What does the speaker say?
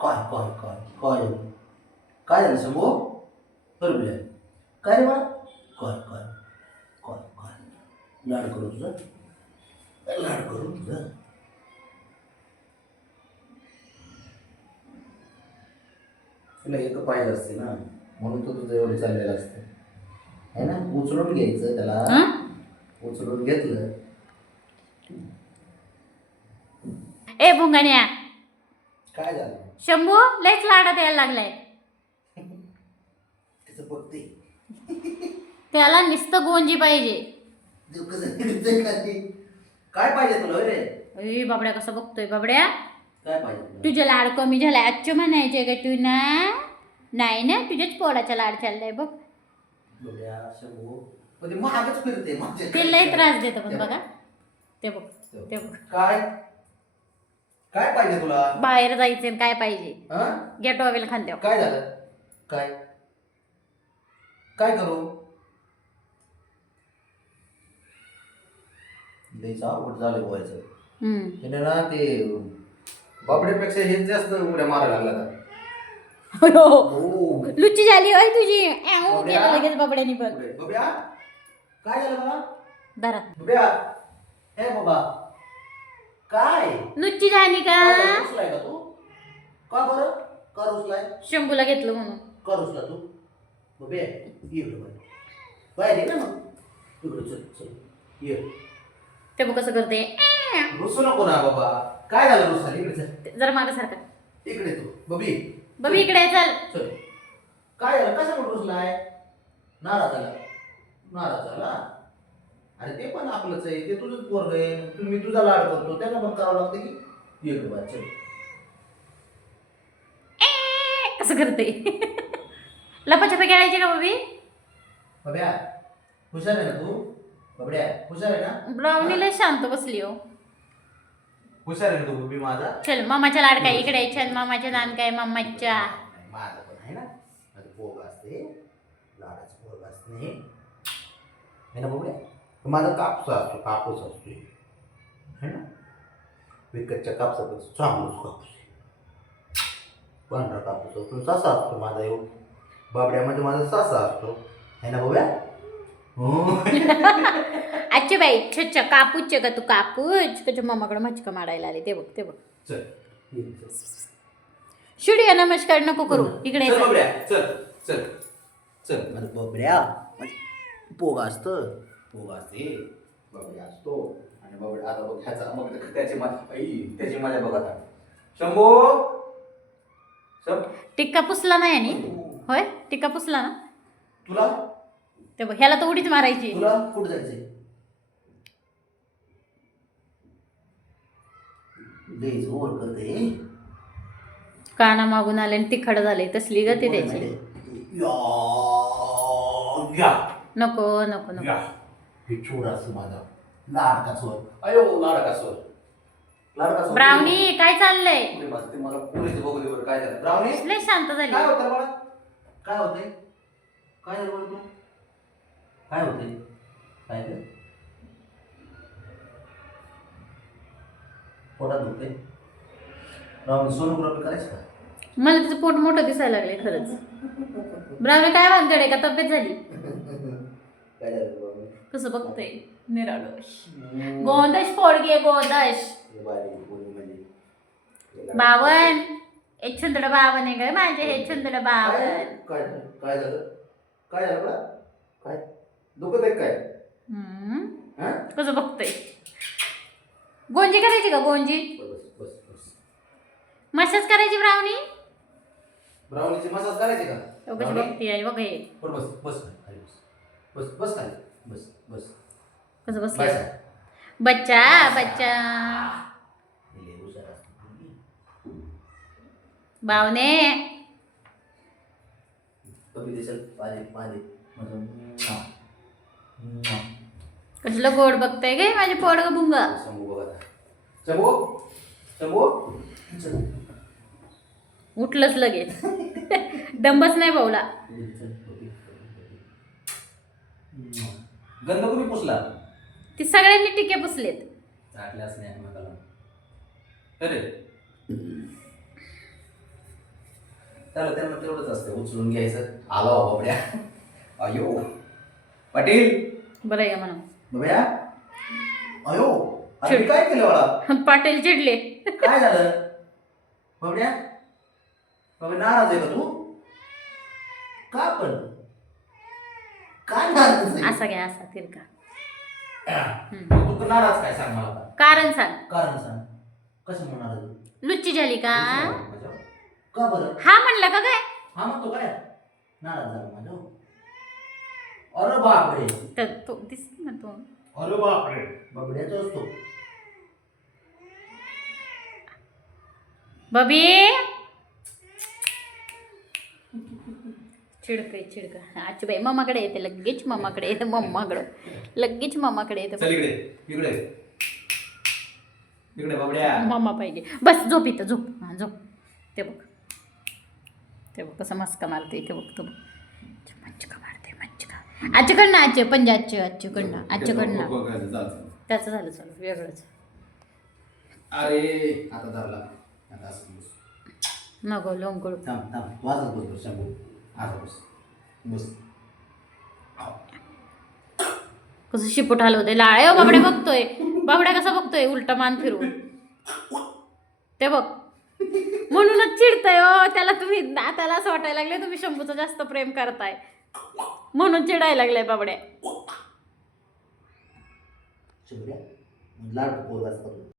काय काय काय काय काय झालं शंभू बरोबर काय रे मला काय काय काय काय लाड करू तुझं लाड करू तुझं तुला एक पाहिजे असते ना म्हणून तो तुझं एवढं चाललेलं असतं है ना उचलून घ्यायचं त्याला उचलून घेतलं ए भुंगाण्या काय झालं शंभू लयच लाडात यायला लागलाय तिचं बघते त्याला नुसतं गोंजी पाहिजे काय पाहिजे तुला रे ए बाबड्या कसं बघतोय बाबड्या काय पाहिजे तुला तुझ्या लाड कमी झालाय आजच्या म्हणायचे का तू ना नाही ना तुझ्याच पोराचा लाड चाललाय बघ बघ्या शंभू पण ते महागच फिरते माझ्या ते लय त्रास देतं पण बघा ते बघ ते बघ काय काय पाहिजे तुला बाहेर जायचं काय पाहिजे हा गेट ऑवेल खांद्यावर काय झालं काय काय करू लयच अवघड झालं बोलायचं त्याने ना ते बाबड्यापेक्षा हेच जास्त उड्या मारायला लागला हो लुच्ची झाली होय तुझी बाबड्या. केलं लगेच बाबड्यानी बघ बब्या काय झालं बाबा धरा बब्या हे बाबा काय लुच्ची झाली का काय रुसलाय का तू का बरं का रुसलाय शंभूला घेतलं म्हणून का रुसला तू बबे इकडे बाहेर ये ना मग इकडे चल चल ये ते बघ कसं करते रुसू नको ना बाबा काय झालं रुसाल इकडे चल जरा मागं सारखा इकडे तू बबी बबी इकडे चल चल काय झालं कशामुळे रुसलाय नाराज झाला नाराज झाला अरे ते पण आपलंच आहे ते तुझंच पोरग आहे तुम्ही तुझा लाड करतो त्यांना पण करावं लागतं की इकडे बा चल कसं करते लपाछपी खेळायची का बबी बब्या हुशार आहे ना तू बबड्या हुशार आहे ना ब्राउनी लय शांत बसली हो हुशार आहे ना तू बबी माझा चल मामाच्या लाड काय इकडे छान मामाच्या नान काय मामाच्या माझं पण आहे ना माझं पोग असते लाडाचं पोग असते है ना बघूया माझा कापूस असतो कापूस असतो है ना विकतच्या कापसापेक्षा चांगलाच कापूस आहे पांढरा कापूस असतो सासा असतो माझा येऊ बाबड्यामध्ये माझा सासा असतो है ना बघूया हो अच्छा बाई छच्चा कापूच का तू कापूच त्याच्या मामाकडे मचका मारायला आले ते बघ ते बघ चल शिडिया नमस्कार नको करू इकडे चल चल. बबड्या चल चल चल माझं बबड्या पोग असतं पोग असते बबड्या असतो आणि बबड्या आता बघ ह्याचा मग त्याची मजा बघ आता शंभो टिक्का पुसला नाही आणि होय टिक्का पुसला ना तुला ते बघ ह्याला तर उडीच मारायची तुला कुठं जायचंय लईच ओव्हर करते काना मागून आले आणि तिखट झाले तसली गती त्याची नको नको नको हे चोर असं माझा लाडका चोर अयो लाडका चोर लाडका चोर ब्राउनी काय चाललंय ते मला पोलीस बघू दे बरं काय झालं ब्राउनी लय शांत झाली काय होतं मला काय होतंय काय झालं बरं तू काय होतंय काय ते पोटात दुखते ब्राउनी सोनोग्राफी करायची का मला तिचं पोट मोठं दिसायला लागले खरंच ब्राउनी काय म्हणते का तब्येत झाली काय झालं ब्राउनी कसं बघतोय निराडोष गोंदश पोडगे गोंदश हे बारी बोली म्हणजे बावन एक छंदड बावन आहे ग माझे हे छंदड बावन काय काय झालं काय झालं बरं काय दुखत आहे काय हा कसं बघतोय गोंजी करायची का गोंजी बस बस बस मसाज करायची ब्राउनी ब्राउनीची मसाज करायची का कशी ब्राउनी? बघते आहे बघ हे बरं बस बस खाली बस बस बस खाली बस बस कसं बस बसलं बच्चा बच्चा लय हुशार असते. बावने कमी देशाल पाणी पाणी कसलं गोड बघताय गे माझे पोडग भुंगा शंभू बघा शंभू शंभू चल उठलंच लगेच दंबच नाही भाऊला गंध कोणी पुसला ती सगळ्यांनी टिके पुसलेत टाकल्यास नाही एकमेकाला अरे त्याला त्यांना तेवढंच असतं उचलून घ्यायचं. आला हो बाबड्या. अयो पाटील बरं आहे म्हणून. बाबड्या. अयो अरे मी काय केलं बाळा? पाटील चिडले. काय झालं बाबड्या? बाबा नाराज आहे का तू? का पण काय नाराज आहे? असा घ्या असा तिरका. तू नाराज काय सांग मला आता. कारण सांग. कारण सांग. कसं म्हणणार आहे? लुच्ची झाली का? का बरं? हा म्हणला का काय? हा म्हणतो काय नाराज झाला माझ्या. अरे बापरे. तर तो दिस ना तो. अरे बापरे बाबड्याचा असतो. बबी चिडक आजची बाई मम्माकडे येते लगेच. मम्माकडे येते. लगेच मम्माकडे येते. चल इकडे इकडे इकडे बाबड्या. मम्मा पाहिजे. बस झोप इथं झोप. हा झोप. ते बघ कसं मस्का मारते. ते बघ मच्छका मारते. मच्छका आजच्याकडनं आजचे आजच्याकडनं त्याचं झालं चालू वेगळंच. अरे आता धरला. आता असं बस. नको लोंगकळू. थांब थांब वाजत बस शंभू. आता बस बस. कसं शिपूट हलवते. लाळे हो बाबड्या बघतोय. बाबड्या कसा बघतोय उलटा मान फिरून. ते बघ म्हणूनच चिडतंय हो. त्याला तुम्ही त्याला असं वाटायला लागले तुम्ही शंभूचं जास्त प्रेम करताय म्हणून चिडायला लागलाय बाबड्या. लाड पोरगाच करतो.